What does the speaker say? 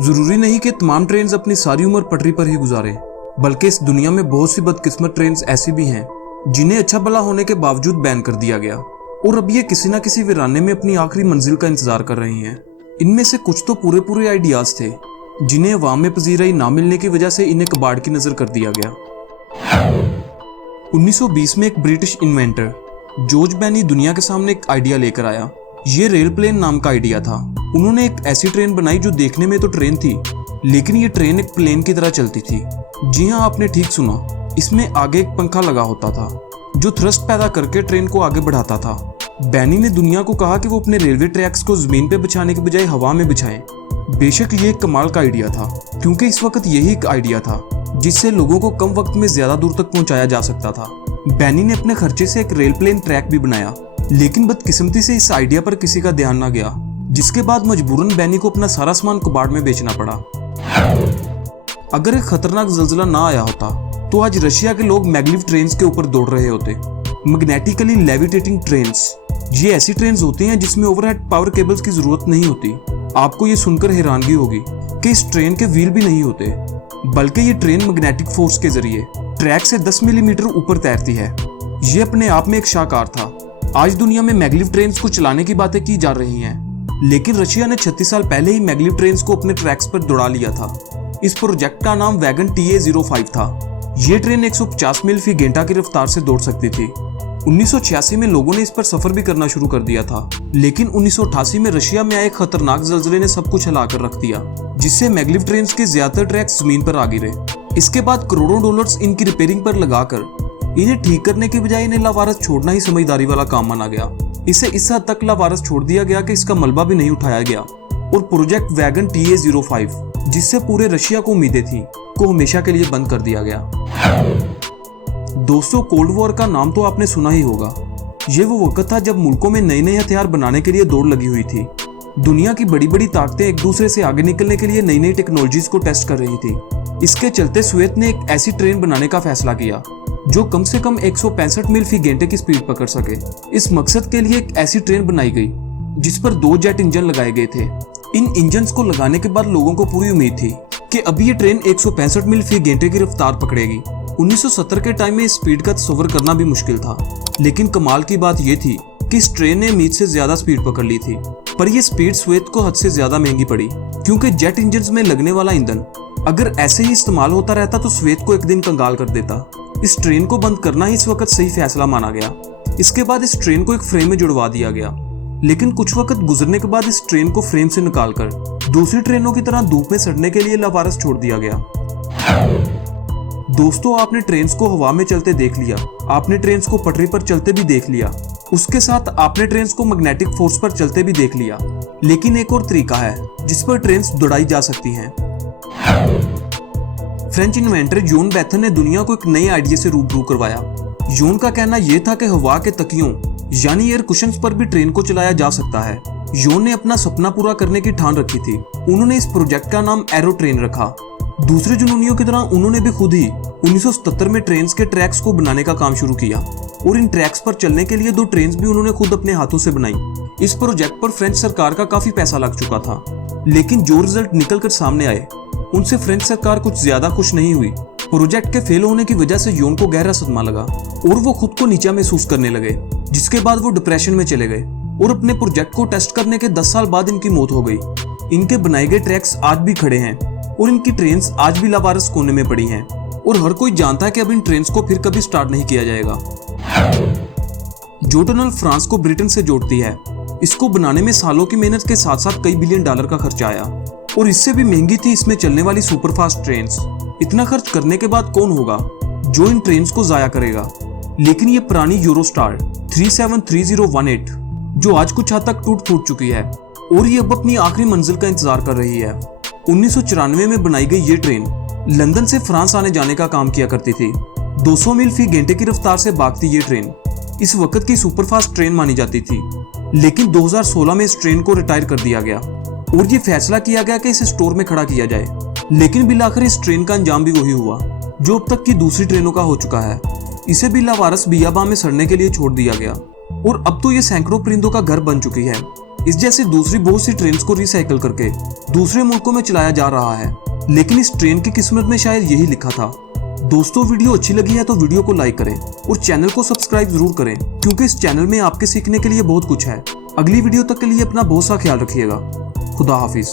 जरूरी नहीं कि तमाम ट्रेन अपनी सारी उम्र पटरी पर ही गुजारें, बल्कि इस दुनिया में बहुत सी बदकिस्मत ट्रेन ऐसी भी हैं जिन्हें अच्छा भला होने के बावजूद बैन कर दिया गया और अब ये किसी न किसी वीराने में अपनी आखिरी मंजिल का इंतजार कर रही हैं। इनमें से कुछ तो पूरे आइडियाज थे जिन्हें अवाम में पजीराई ना मिलने की वजह से इन्हें कबाड़ की नजर कर दिया गया। 1920 में एक ब्रिटिश इन्वेंटर जॉर्ज बेनी दुनिया के सामने एक आइडिया लेकर आया। ये रेल प्लेन नाम का आइडिया था। उन्होंने एक ऐसी ट्रेन बनाई जो देखने में तो ट्रेन थी, लेकिन ये ट्रेन एक प्लेन की तरह चलती थी। जी हाँ, आपने ठीक सुना, इसमें आगे एक पंखा लगा होता था जो थ्रस्ट पैदा करके ट्रेन को आगे बढ़ाता था। बेनी ने दुनिया को कहा कि वो अपने रेलवे ट्रैक्स को जमीन पे बिछाने के बजाय हवा में बिछाएं। बेशक ये एक कमाल का आइडिया था, क्योंकि इस वक्त यही एक आइडिया था जिससे लोगों को कम वक्त में ज्यादा दूर तक पहुंचाया जा सकता था। बेनी ने अपने खर्चे से एक रेल प्लेन ट्रैक भी बनाया, लेकिन बदकिस्मती से इस आइडिया पर किसी का ध्यान न गया, जिसके बाद मजबूरन बेनी को अपना सारा सामान कबाड़ में बेचना पड़ा। अगर एक खतरनाक जल्जला ना आया होता तो आज रशिया के लोग मैग्लिव ट्रेन्स के ऊपर दौड़ रहे होते। मैग्नेटिकली लेविटेटिंग ट्रेन्स, ये ऐसी ट्रेन्स होती हैं जिसमें ओवरहेड पावर केबल्स की जरूरत नहीं होती। आपको ये सुनकर हैरानगी होगी कि इस ट्रेन के व्हील भी नहीं होते, बल्कि ये ट्रेन मैग्नेटिक फोर्स के जरिए ट्रैक से 10 मिलीमीटर ऊपर तैरती है। ये अपने आप में एक शाहकार था। आज दुनिया में मैग्लिव ट्रेन्स को चलाने की बातें की जा रही हैं, लेकिन रशिया ने 36 साल पहले ही मैग्लिव ट्रेन्स को अपने ट्रैक्स पर दौड़ा लिया था। इस प्रोजेक्ट का नाम वैगन TA-05 था। ये ट्रेन 150 मील फी घंटा की रफ्तार से दौड़ सकती थी। 1986 में लोगों ने इस पर सफर भी करना शुरू कर दिया था, लेकिन 1988 में रशिया में आए खतरनाक जल्जले ने सब कुछ हिलाकर रख दिया, जिससे मैग्लिव ट्रेन्स के ज्यादातर ट्रैक्स जमीन पर आ गिरे। इसके बाद करोड़ों डॉलर्स इनकी रिपेयरिंग पर लगाकर इन्हें ठीक करने के बजाय इन्हें लावारस छोड़ना ही समझदारी वाला काम माना गया। इसे इस हद तक लावारस छोड़ दिया गया कि इसका मलबा भी नहीं उठाया गया और प्रोजेक्ट वैगन TA-05, जिससे पूरे रशिया को उम्मीदें थी, को हमेशा के लिए बंद कर दिया गया। दोस्तों, कोल्ड वॉर का नाम तो आपने सुना ही होगा। ये वो वक्त था जब मुल्कों में नए हथियार बनाने के लिए दौड़ लगी हुई थी। दुनिया की बड़ी ताकतें एक दूसरे से आगे निकलने के लिए नई टेक्नोलॉजीज को टेस्ट कर रही थी। इसके चलते सोवियत ने एक ऐसी ट्रेन बनाने का फैसला किया जो कम से कम 165 मील फी घंटे की स्पीड पकड़ सके। इस मकसद के लिए एक ऐसी ट्रेन बनाई गई जिस पर 2 जेट इंजन लगाए गए थे। इन इंजन को लगाने के बाद लोगों को पूरी उम्मीद थी कि अभी ये ट्रेन 165 मील फी घंटे की रफ्तार पकड़ेगी। 1970 के टाइम में इस स्पीड का तस्वर करना भी मुश्किल था, लेकिन कमाल की बात यह थी कि इस ट्रेन ने उम्मीद से ज्यादा स्पीड पकड़ ली थी। पर यह स्पीड सोवियत को हद से ज्यादा महंगी पड़ी, क्योंकि जेट इंजन में लगने वाला ईंधन अगर ऐसे ही इस्तेमाल होता रहता तो सोवियत को एक दिन कंगाल कर देता। इस ट्रेन को बंद करना ही इस वक्त सही फैसला माना गया। इसके बाद इस ट्रेन को एक फ्रेम में जुड़वा दिया गया, लेकिन कुछ वक्त गुजरने के बाद इस ट्रेन को फ्रेम से निकालकर दूसरी ट्रेनों की तरह धूप में सड़ने के लिए लावारस छोड़ दिया गया। दोस्तों, आपने ट्रेन्स को हवा में चलते देख लिया, आपने ट्रेन्स को पटरी पर चलते भी देख लिया, उसके साथ आपने ट्रेन्स को मैग्नेटिक फोर्स पर चलते भी देख लिया, लेकिन एक और तरीका है जिस पर ट्रेन्स दौड़ाई जा सकती हैं। फ्रेंच इन्वेंटर जॉन बैथन ने दुनिया को एक नए आइडिया से रूबरू करवाया। जॉन का कहना यह था कि हवा के तकियों यानी एयर कुशन्स पर भी ट्रेन को चलाया जा सकता है। जॉन ने अपना सपना पूरा करने की ठान रखी थी। उन्होंने इस प्रोजेक्ट का नाम एरो ट्रेन रखा। दूसरे जुनूनियों की तरह उन्होंने भी खुद ही 1977 में ट्रेन्स के ट्रैक्स को बनाने का काम शुरू किया और इन ट्रैक्स पर चलने के लिए 2 ट्रेन्स भी उन्होंने खुद अपने हाथों से बनाई। इस प्रोजेक्ट पर फ्रेंच सरकार का काफी पैसा लग चुका था, लेकिन जो रिजल्ट निकल कर सामने आए उनसे फ्रेंच सरकार कुछ ज्यादा खुश नहीं हुई। प्रोजेक्ट के फेल होने की वजह से जॉन को गहरा सदमा लगा और वो खुद को नीचा महसूस करने लगे, जिसके बाद वो डिप्रेशन में चले गए और अपने प्रोजेक्ट को टेस्ट करने के 10 साल बाद इनकी मौत हो गई। इनके बनाए गए ट्रैक्स आज भी खड़े हैं और इनकी ट्रेन्स आज भी लावारस कोने में पड़ी हैं और हर कोई जानता है कि अब इन ट्रेन्स को फिर कभी स्टार्ट नहीं किया जाएगा। जो टनल फ्रांस को ब्रिटेन से जोड़ती है, इसको बनाने में सालों की मेहनत के साथ साथ कई बिलियन डॉलर का खर्चा आया और इससे भी महंगी थी इसमें चलने वाली सुपरफास्ट ट्रेन्स। इतना खर्च करने के बाद कौन होगा जो इन ट्रेन्स को जाया करेगा? लेकिन ये पुरानी यूरोस्टार 373018 जो आज कुछ हद तक टूट फूट चुकी है और ये अब अपनी आखिरी मंजिल का इंतजार कर रही है। 1994 में बनाई गई ये ट्रेन लंदन से फ्रांस आने जाने का काम किया करती थी। 200 मील फी घंटे की रफ्तार से भागती ये ट्रेन इस वक्त की सुपरफास्ट ट्रेन मानी जाती थी, लेकिन 2016 में इस ट्रेन को रिटायर कर दिया गया और ये फैसला किया गया कि इसे स्टोर में खड़ा किया जाए। लेकिन बिलाखिर इस ट्रेन का अंजाम भी वही हुआ जो अब तक की दूसरी ट्रेनों का हो चुका है। इसे भी लावारस बियाबा में सड़ने के लिए छोड़ दिया गया और अब तो ये सैकड़ों परिंदों का घर बन चुकी है। इस जैसी दूसरी बहुत सी ट्रेन को रिसाइकल करके दूसरे मुल्कों में चलाया जा रहा है, लेकिन इस ट्रेन की किस्मत में शायद यही लिखा था। दोस्तों, वीडियो अच्छी लगी है तो वीडियो को लाइक करें और चैनल को सब्सक्राइब जरूर करें, क्योंकि इस चैनल में आपके सीखने के लिए बहुत कुछ है। अगली वीडियो तक के लिए अपना बहुत सा ख्याल रखिएगा। खुदा हाफिज।